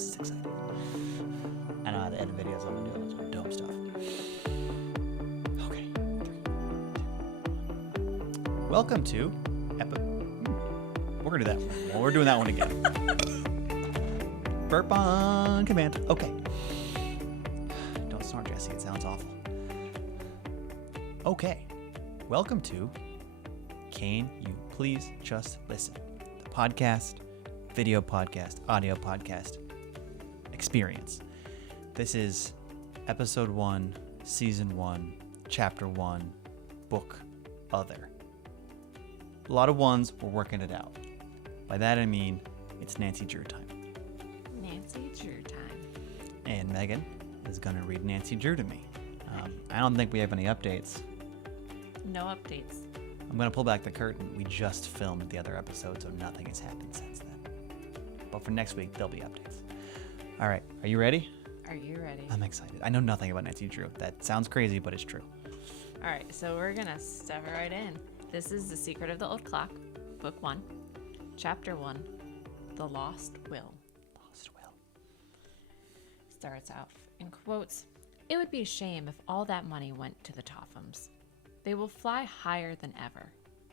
This is exciting. I know how to edit videos. I'm going to do a bunch of dope stuff. Okay. 3, 2, 1. Welcome to We're going to do that one. We're doing that one again. Burp on command. Okay. Don't snort, Jesse. It sounds awful. Okay. Welcome to Can You Please Just Listen? The podcast, video podcast, audio podcast experience. This is episode 1, season 1, chapter 1, book other. A lot of ones, we're working it out. By that I mean it's Nancy Drew time. Nancy Drew time. And Megan is going to read Nancy Drew to me. I don't think we have any updates. No updates. I'm going to pull back the curtain. We just filmed the other episode, so nothing has happened since then. But for next week, there'll be updates. All right. Are you ready? Are you ready? I'm excited. I know nothing about Nancy Drew. That sounds crazy, but it's true. All right. So we're going to step right in. This is The Secret of the Old Clock, Book 1, Chapter 1, The Lost Will. Lost Will. Starts out in quotes. It would be a shame if all that money went to the Tophams. They will fly higher than ever.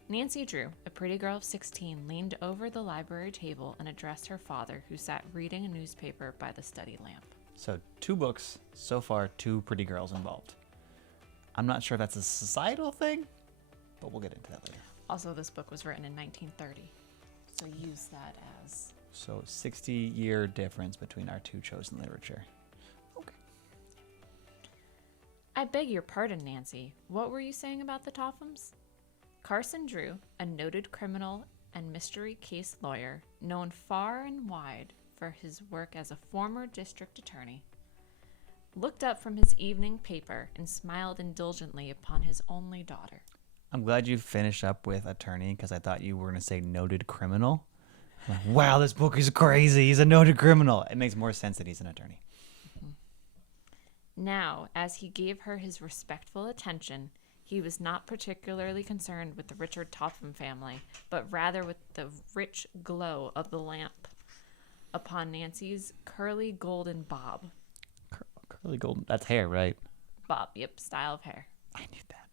Nancy Drew, a pretty girl of 16, leaned over the library table and addressed her father, who sat reading a newspaper by the study lamp. So 2 books, so far 2 pretty girls involved. I'm not sure if that's a societal thing, but we'll get into that later. Also, this book was written in 1930, so use that as... So 60-year difference between our 2 chosen literature. Okay. I beg your pardon, Nancy. What were you saying about the Tophams? Carson Drew, a noted criminal and mystery case lawyer, known far and wide for his work as a former district attorney, looked up from his evening paper and smiled indulgently upon his only daughter. I'm glad you finished up with attorney because I thought you were going to say noted criminal. I'm like, wow, this book is crazy. He's a noted criminal. It makes more sense that he's an attorney. Now, as he gave her his respectful attention, he was not particularly concerned with the Richard Topham family, but rather with the rich glow of the lamp upon Nancy's curly golden bob. Curly golden. That's hair, right? Bob, yep, style of hair. I knew that.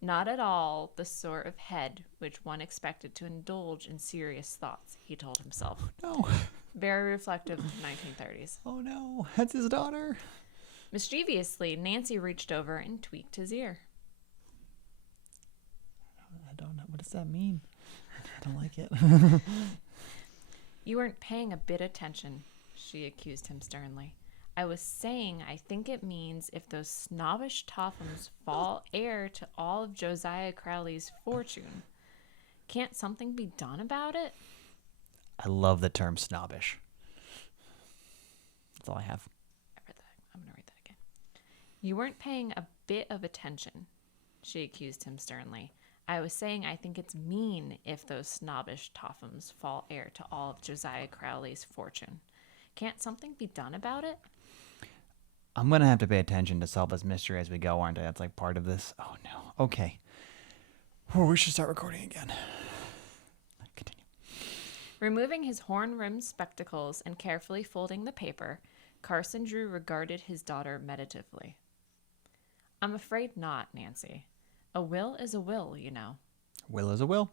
Not at all the sort of head which one expected to indulge in serious thoughts, he told himself. No. Very reflective of the 1930s. Oh, no. That's his daughter. Mischievously, Nancy reached over and tweaked his ear. I don't know. What does that mean? I don't like it. You weren't paying a bit attention, she accused him sternly. I was saying I think it means if those snobbish Tophams fall heir to all of Josiah Crowley's fortune, can't something be done about it? I love the term snobbish. That's all I have. I read that. I'm going to read that again. You weren't paying a bit of attention, she accused him sternly. I was saying I think it's mean if those snobbish Tophams fall heir to all of Josiah Crowley's fortune. Can't something be done about it? I'm going to have to pay attention to solve this mystery as we go, aren't I? That's like part of this. Oh, no. Okay. We should start recording again. Continue. Removing his horn-rimmed spectacles and carefully folding the paper, Carson Drew regarded his daughter meditatively. I'm afraid not, Nancy. A will is a will, you know. Will is a will.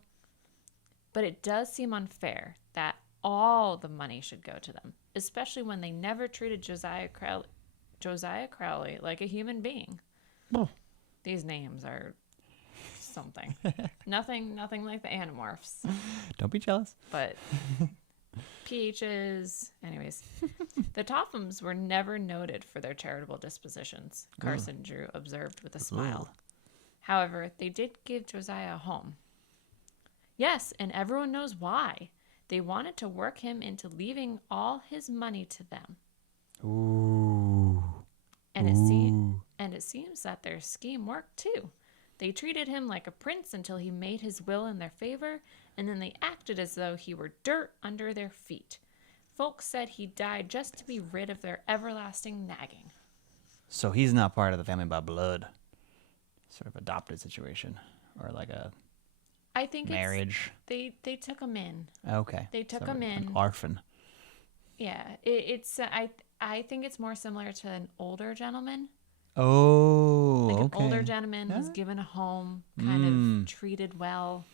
But it does seem unfair that all the money should go to them, especially when they never treated Josiah Crowley like a human being. Oh. These names are something. nothing like the Animorphs. Don't be jealous. But PHs, anyways. The Tophams were never noted for their charitable dispositions, Carson Drew observed with a smile. However, they did give Josiah a home. Yes, and everyone knows why. They wanted to work him into leaving all his money to them. Ooh. And it seems that their scheme worked too. They treated him like a prince until he made his will in their favor, and then they acted as though he were dirt under their feet. Folks said he died just to be rid of their everlasting nagging. So he's not part of the family by blood. Sort of adopted situation. Or like a I think marriage. They took him in. Okay. They took So him in. An orphan. Yeah, I think it's more similar to an older gentleman. Oh, Like an okay. older gentleman was Yeah. given a home, kind of treated well.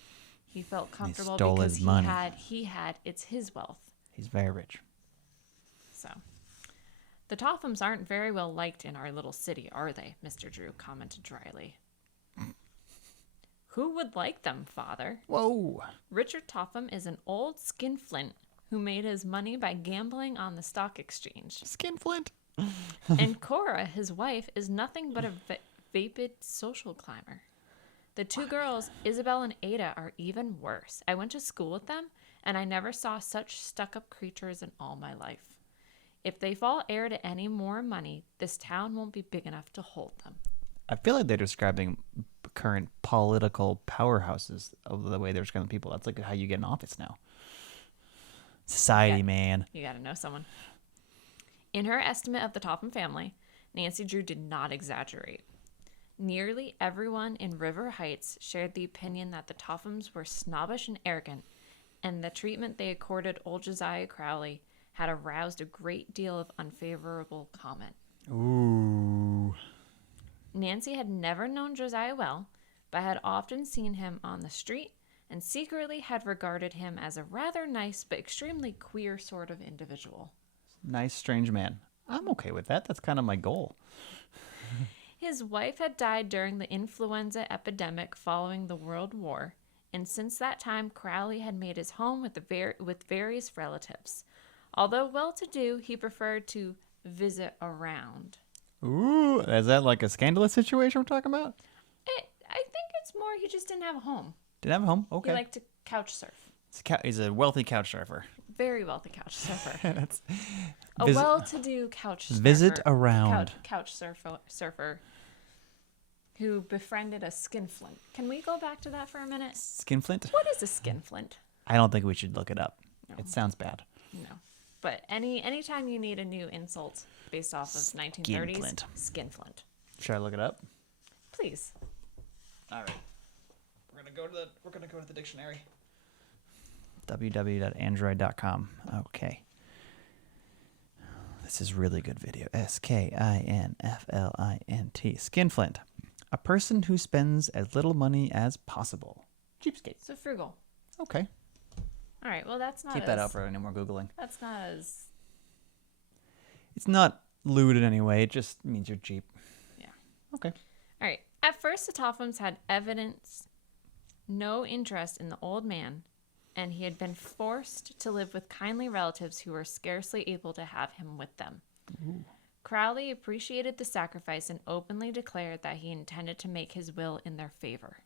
He felt He comfortable stole because his money. he had it's his wealth. He's very rich. So the Tophams aren't very well liked in our little city, are they? Mr. Drew commented dryly. Who would like them, Father? Whoa. Richard Topham is an old skinflint who made his money by gambling on the stock exchange. Skinflint. And Cora, his wife, is nothing but a vapid social climber. The two girls, Isabel and Ada, are even worse. I went to school with them, and I never saw such stuck-up creatures in all my life. If they fall heir to any more money, this town won't be big enough to hold them. I feel like they're describing current political powerhouses of the way they're describing people. That's like how you get in office now. Society, Yeah. man. You gotta know someone. In her estimate of the Topham family, Nancy Drew did not exaggerate. Nearly everyone in River Heights shared the opinion that the Tophams were snobbish and arrogant, and the treatment they accorded old Josiah Crowley had aroused a great deal of unfavorable comment. Ooh. Nancy had never known Josiah well, but had often seen him on the street and secretly had regarded him as a rather nice but extremely queer sort of individual. Nice, strange man. I'm okay with that. That's kind of my goal. His wife had died during the influenza epidemic following the World War, and since that time Crowley had made his home with various relatives. Although well-to-do, he preferred to visit around. Ooh, is that like a scandalous situation we're talking about? I think it's more he just didn't have a home. Didn't have a home? Okay. He liked to couch surf. He's a wealthy couch surfer. Very wealthy couch surfer. That's A well-to-do couch surfer. Visit around. Couch surfer who befriended a skinflint. Can we go back to that for a minute? Skinflint? What is a skinflint? I don't think we should look it up. No. It sounds bad. No. But anytime you need a new insult based off of 1930s, skinflint. Should I look it up? Please. All right. We're gonna go to the dictionary. www.android.com. Okay. This is really good video. Skinflint. Skinflint. A person who spends as little money as possible. Cheapskate. So frugal. Okay. All right. Well, that's not Keep that out for any more Googling. That's not as... It's not lewd in any way. It just means you're cheap. Yeah. Okay. All right. At first, the Tophams had no interest in the old man, and he had been forced to live with kindly relatives who were scarcely able to have him with them. Ooh. Crowley appreciated the sacrifice and openly declared that he intended to make his will in their favor.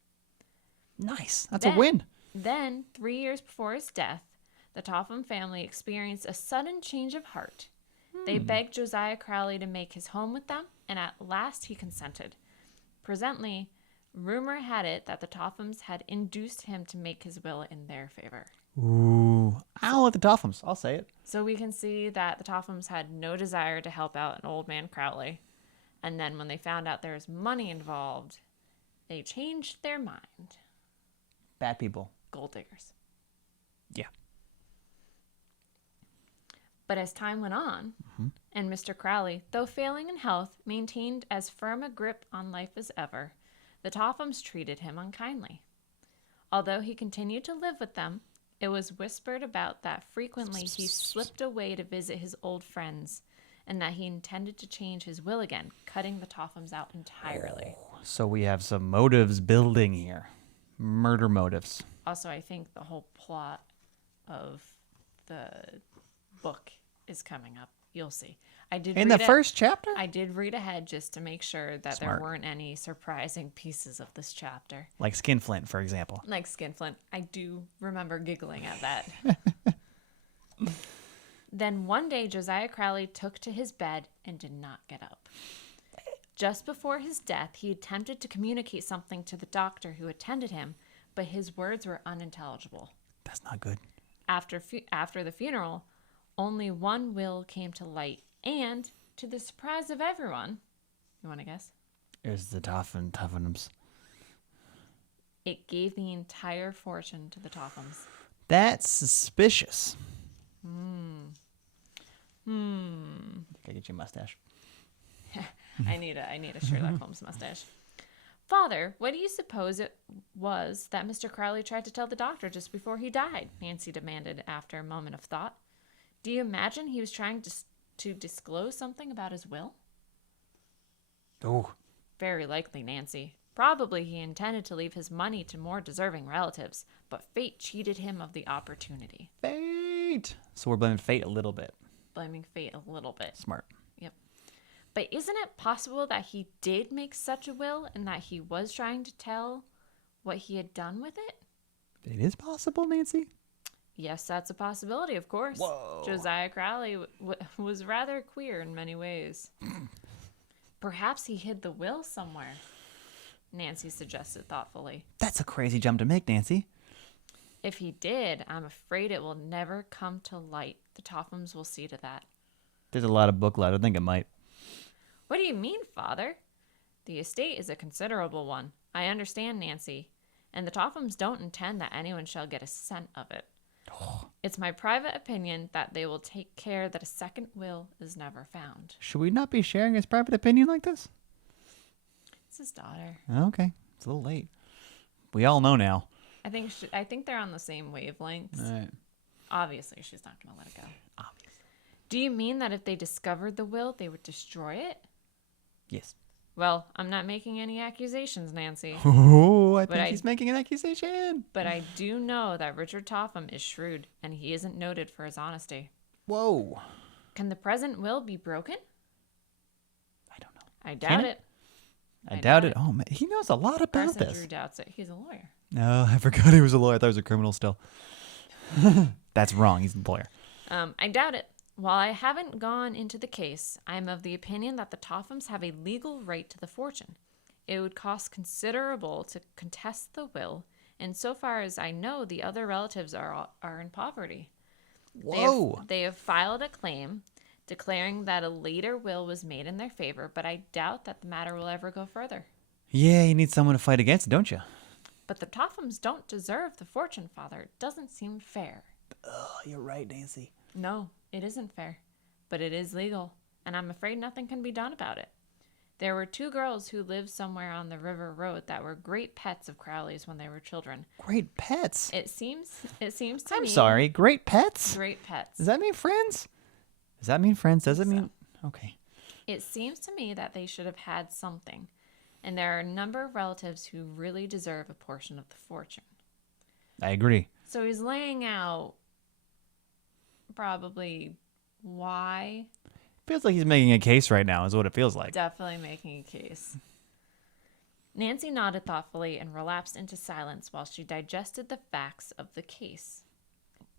Nice. That's a win. Then, 3 years before his death, the Topham family experienced a sudden change of heart. They begged Josiah Crowley to make his home with them, and at last he consented. Presently, rumor had it that the Tophams had induced him to make his will in their favor. Ooh. I don't like the Tophams. I'll say it. So we can see that the Tophams had no desire to help out an old man Crowley. And then when they found out there was money involved, they changed their mind. Bad people. Gold diggers. Yeah. But as time went on, and Mr. Crowley, though failing in health, maintained as firm a grip on life as ever, the Tophams treated him unkindly. Although he continued to live with them, it was whispered about that frequently he slipped away to visit his old friends, and that he intended to change his will again, cutting the Tophams out entirely. So we have some motives building here. Murder motives. Also, I think the whole plot of the book is coming up. You'll see. In the first chapter? I did read ahead just to make sure that Smart. there weren't any surprising pieces of this chapter. Like Skinflint, for example. Like Skinflint. I do remember giggling at that. Then one day, Josiah Crowley took to his bed and did not get up. Just before his death, he attempted to communicate something to the doctor who attended him, but his words were unintelligible. That's not good. After the funeral, only one will came to light, and to the surprise of everyone, you want to guess? There's the Tophams. It gave the entire fortune to the Tophams. That's suspicious. Gotta get you a mustache. I need a Sherlock Holmes mustache. Father, what do you suppose it was that Mr. Crowley tried to tell the doctor just before he died? Nancy demanded after a moment of thought. Do you imagine he was trying to disclose something about his will? Oh. Very likely, Nancy. Probably he intended to leave his money to more deserving relatives, but fate cheated him of the opportunity. Fate. So we're blaming fate a little bit. Blaming fate a little bit. Smart. Yep. But isn't it possible that he did make such a will and that he was trying to tell what he had done with it? It is possible, Nancy. Yes, that's a possibility, of course. Whoa. Josiah Crowley was rather queer in many ways. Perhaps he hid the will somewhere, Nancy suggested thoughtfully. That's a crazy jump to make, Nancy. If he did, I'm afraid it will never come to light. The Tophams will see to that. There's a lot of book left. I think it might. What do you mean, Father? The estate is a considerable one. I understand, Nancy. And the Tophams don't intend that anyone shall get a cent of it. It's my private opinion that they will take care that a second will is never found. Should we not be sharing his private opinion like this? It's his daughter. Okay. It's a little late. We all know now. I think they're on the same wavelengths. All right. Obviously, she's not going to let it go. Obviously. Do you mean that if they discovered the will, they would destroy it? Yes. Well, I'm not making any accusations, Nancy. Oh, I think he's making an accusation. But I do know that Richard Topham is shrewd, and he isn't noted for his honesty. Whoa. Can the present will be broken? I don't know. I doubt it. I doubt it. Oh, man. He knows a lot about Carson this. Drew doubts it. He's a lawyer. No, I forgot he was a lawyer. I thought he was a criminal still. That's wrong. He's a lawyer. I doubt it. While I haven't gone into the case, I am of the opinion that the Tophams have a legal right to the fortune. It would cost considerable to contest the will, and so far as I know, the other relatives are in poverty. Whoa. They have filed a claim declaring that a later will was made in their favor, but I doubt that the matter will ever go further. Yeah, you need someone to fight against it, don't you? But the Tophams don't deserve the fortune, Father. It doesn't seem fair. Oh, you're right, Nancy. No, it isn't fair. But it is legal, and I'm afraid nothing can be done about it. There were 2 girls who lived somewhere on the river road that were great pets of Crowley's when they were children. Great pets? It seems to me... I'm sorry, great pets? Great pets. Does that mean friends? Does that mean friends? Does it mean... Okay. It seems to me that they should have had something, and there are a number of relatives who really deserve a portion of the fortune. I agree. So he's laying out probably why. Feels like he's making a case right now, is what it feels like. Definitely making a case. Nancy nodded thoughtfully and relapsed into silence while she digested the facts of the case.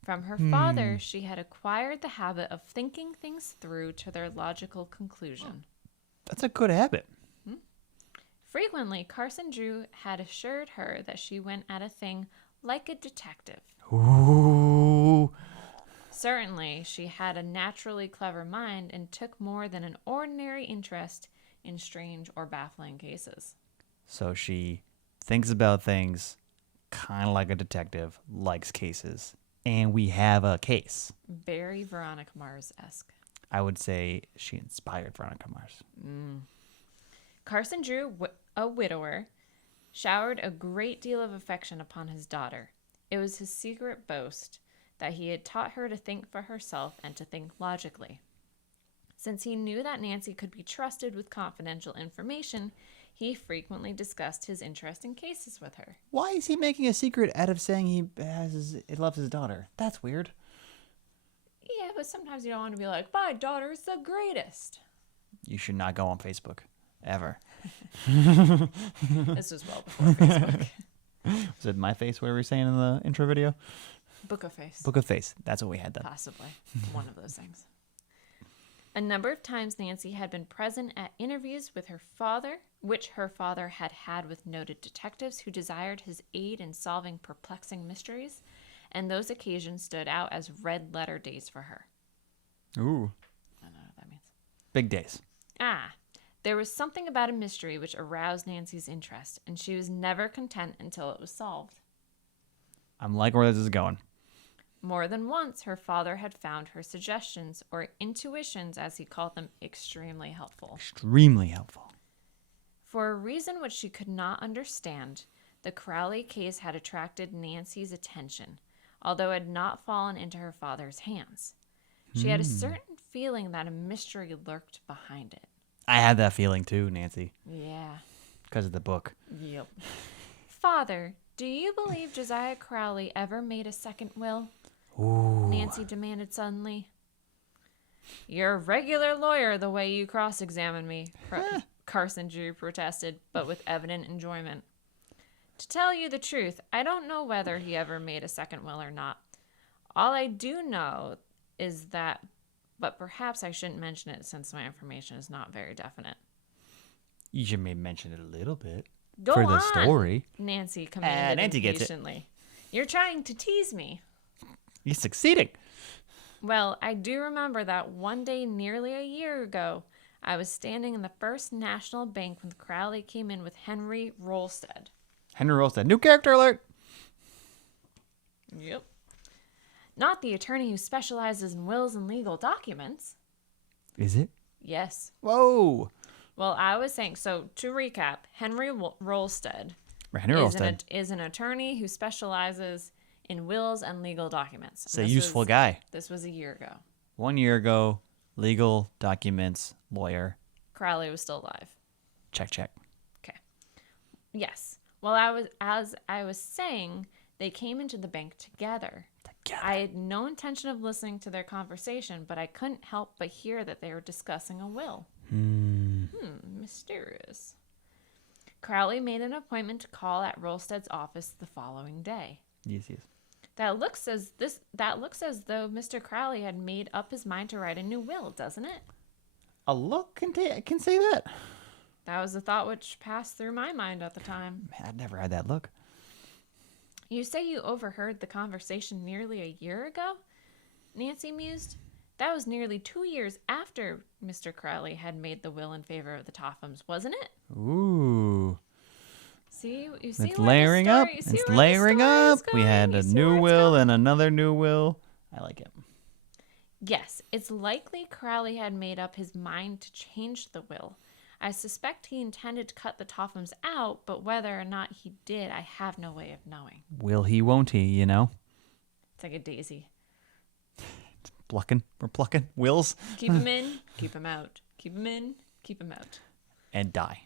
From her father, she had acquired the habit of thinking things through to their logical conclusion. That's a good habit. Frequently, Carson Drew had assured her that she went at a thing like a detective. Ooh. Certainly, she had a naturally clever mind and took more than an ordinary interest in strange or baffling cases. So she thinks about things kind of like a detective, likes cases, and we have a case. Very Veronica Mars-esque. I would say she inspired Veronica Mars. Carson Drew, a widower, showered a great deal of affection upon his daughter. It was his secret boast that he had taught her to think for herself and to think logically. Since he knew that Nancy could be trusted with confidential information, he frequently discussed his interest in cases with her. Why is he making a secret out of saying he loves his daughter? That's weird. Yeah, but sometimes you don't want to be like, my daughter's the greatest. You should not go on Facebook. Ever. This was well before Facebook. Was it My Face, what were we saying in the intro video? Book of Face. Book of Face. That's what we had then. Possibly. One of those things. A number of times Nancy had been present at interviews with her father, which her father had had with noted detectives who desired his aid in solving perplexing mysteries, and those occasions stood out as red letter days for her. Ooh. I don't know what that means. Big days. There was something about a mystery which aroused Nancy's interest, and she was never content until it was solved. I'm liking where this is going. More than once, her father had found her suggestions, or intuitions as he called them, extremely helpful. Extremely helpful. For a reason which she could not understand, the Crowley case had attracted Nancy's attention, although it had not fallen into her father's hands. She had a certain feeling that a mystery lurked behind it. I had that feeling too, Nancy. Yeah. Because of the book. Yep. Father, do you believe Josiah Crowley ever made a second will? Ooh. Nancy demanded suddenly. You're a regular lawyer the way you cross-examine me, Carson Drew protested, but with evident enjoyment. To tell you the truth, I don't know whether he ever made a second will or not. All I do know is that, but perhaps I shouldn't mention it since my information is not very definite. You should maybe mention it a little bit. Go for the on, story. Nancy commanded Nancy gets it. impatiently. You're trying to tease me. You're succeeding. Well, I do remember that one day nearly a year ago, I was standing in the First National Bank when Crowley came in with Henry Rolstead. Henry Rolstead. New character alert. Yep. Not the attorney who specializes in wills and legal documents. Is it? Yes. Whoa. Well, I was saying, so to recap, Henry Rolstead is an attorney who specializes in wills and legal documents. It's a useful guy. This was a year ago. 1 year ago, legal documents, lawyer. Crowley was still alive. Check, check. Okay. Yes. Well, as I was saying, they came into the bank together. I had no intention of listening to their conversation, but I couldn't help but hear that they were discussing a will. Mysterious. Crowley made an appointment to call at Rolstead's office the following day. Yes. That looks as though Mr. Crowley had made up his mind to write a new will, doesn't it? A look can say that. That was the thought which passed through my mind at the time. Man, I'd never had that look. You say you overheard the conversation nearly a year ago? Nancy mused. That was nearly 2 years after Mr. Crowley had made the will in favor of the Tophams, wasn't it? Ooh. See, you see It's layering up. It's layering up. We had a new will and another new will. I like it. Yes, it's likely Crowley had made up his mind to change the will. I suspect he intended to cut the Tophams out, but whether or not he did, I have no way of knowing. Will he, won't he, you know? It's like a daisy. Plucking. We're plucking. Wills. Keep him in, keep him out. Keep him in, keep him out. And die.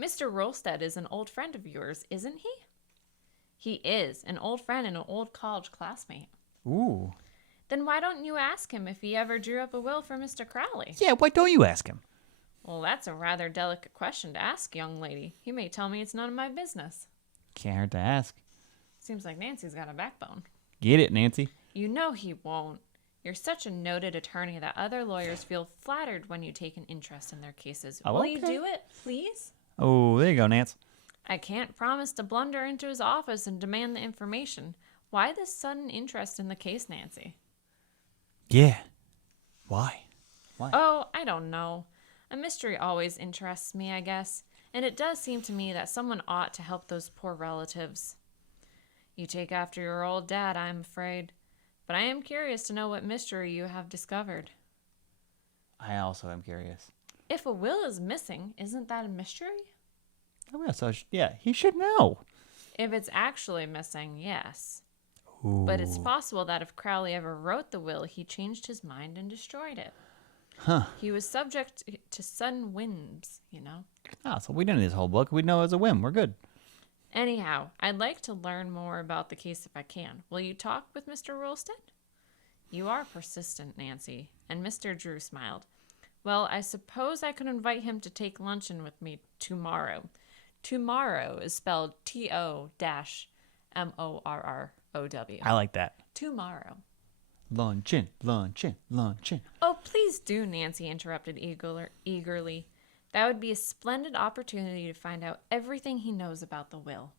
Mr. Rolstead is an old friend of yours, isn't he? He is. An old friend and an old college classmate. Ooh. Then why don't you ask him if he ever drew up a will for Mr. Crowley? Yeah, why don't you ask him? Well, that's a rather delicate question to ask, young lady. He may tell me it's none of my business. Can't hurt to ask. Seems like Nancy's got a backbone. Get it, Nancy? You know he won't. You're such a noted attorney that other lawyers feel flattered when you take an interest in their cases. Oh, Will okay. you do it, please? Oh, there you go, Nance. I can't promise to blunder into his office and demand the information. Why this sudden interest in the case, Nancy? Yeah. Why? Oh, I don't know. A mystery always interests me, I guess. And it does seem to me that someone ought to help those poor relatives. You take after your old dad, I'm afraid. But I am curious to know what mystery you have discovered. I also am curious. If a will is missing, isn't that a mystery? Oh, yeah, so yeah, he should know. If it's actually missing, yes. Ooh. But it's possible that if Crowley ever wrote the will, he changed his mind and destroyed it. Huh. He was subject to sudden whims, you know? Ah, so we didn't need this whole book. We know it was a whim. We're good. Anyhow, I'd like to learn more about the case if I can. Will you talk with Mr. Rolstead? You are persistent, Nancy. And Mr. Drew smiled. Well, I suppose I could invite him to take luncheon with me tomorrow. Tomorrow is spelled Tomorrow. I like that. Tomorrow. Luncheon. Oh, please do, Nancy interrupted eagerly. That would be a splendid opportunity to find out everything he knows about the will.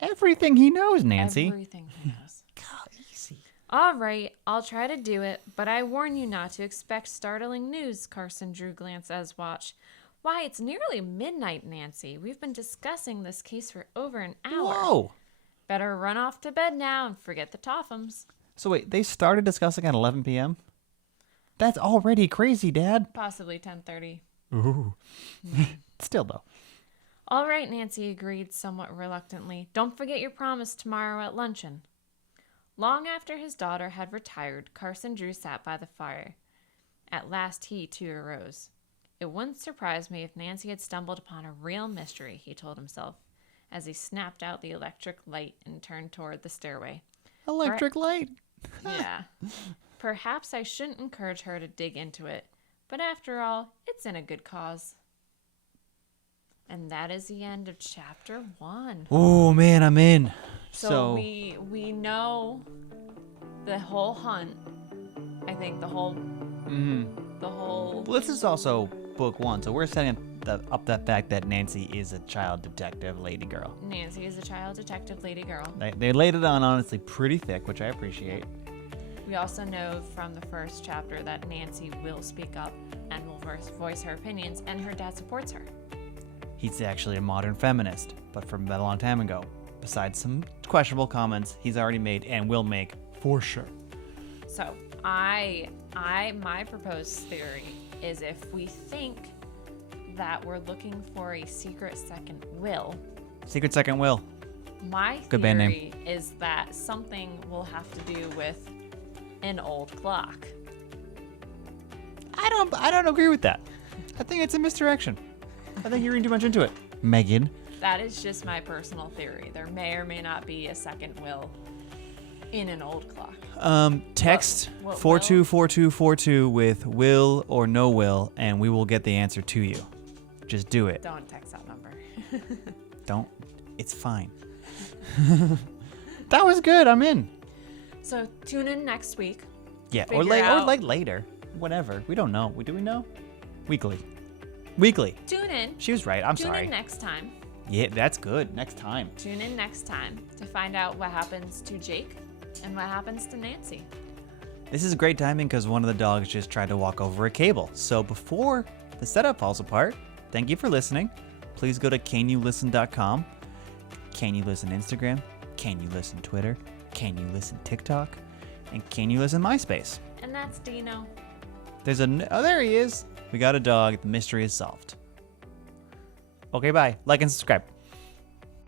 Everything he knows, Nancy. Everything he knows. God, easy. All right, I'll try to do it, but I warn you not to expect startling news, Carson Drew glanced at his watch. Why, it's nearly midnight, Nancy. We've been discussing this case for over an hour. Whoa. Better run off to bed now and forget the Tophams. So wait, they started discussing at 11 p.m.? That's already crazy, Dad. Possibly 10:30. Ooh. Still, though. All right, Nancy agreed somewhat reluctantly. Don't forget your promise tomorrow at luncheon. Long after his daughter had retired, Carson Drew sat by the fire. At last he, too, arose. It wouldn't surprise me if Nancy had stumbled upon a real mystery, he told himself, as he snapped out the electric light and turned toward the stairway. Electric light? Yeah. Perhaps I shouldn't encourage her to dig into it, but after all, it's in a good cause. And that is the end of chapter 1. Oh, man, I'm in. So we know the whole hunt. I think the whole. Well, this is also book 1, so we're setting up that fact that Nancy is a child detective lady girl. Nancy is a child detective lady girl. They laid it on honestly pretty thick, which I appreciate. We also know from the first chapter that Nancy will speak up and will voice her opinions, and her dad supports her. He's actually a modern feminist, but from a long time ago. Besides some questionable comments he's already made and will make for sure. So my proposed theory is if we think that we're looking for a secret second will. Secret second will. My Good band theory is that something will have to do with an old clock. I don't agree with that. I think it's a misdirection. I think you're reading too much into it, Megan. That is just my personal theory. There may or may not be a second will in an old clock. Text What 424242 with will or no will, and we will get the answer to you. Just do it. Don't text that number. Don't. It's fine. That was good. I'm in. So tune in next week. Yeah, or Figure out- like later. Whatever. We don't know. Do we know? Weekly. Tune in. She was right. I'm Tune sorry. in next time. Yeah, that's good. Next time. Tune in next time to find out what happens to Jake and what happens to Nancy. This is great timing because one of the dogs just tried to walk over a cable. So before the setup falls apart, thank you for listening. Please go to canyoulisten.com. Can You Listen Instagram? Can You Listen Twitter? Can You Listen TikTok? And Can You Listen MySpace? And that's Dino. Oh, there he is. We got a dog. The mystery is solved. Okay, bye. Like and subscribe.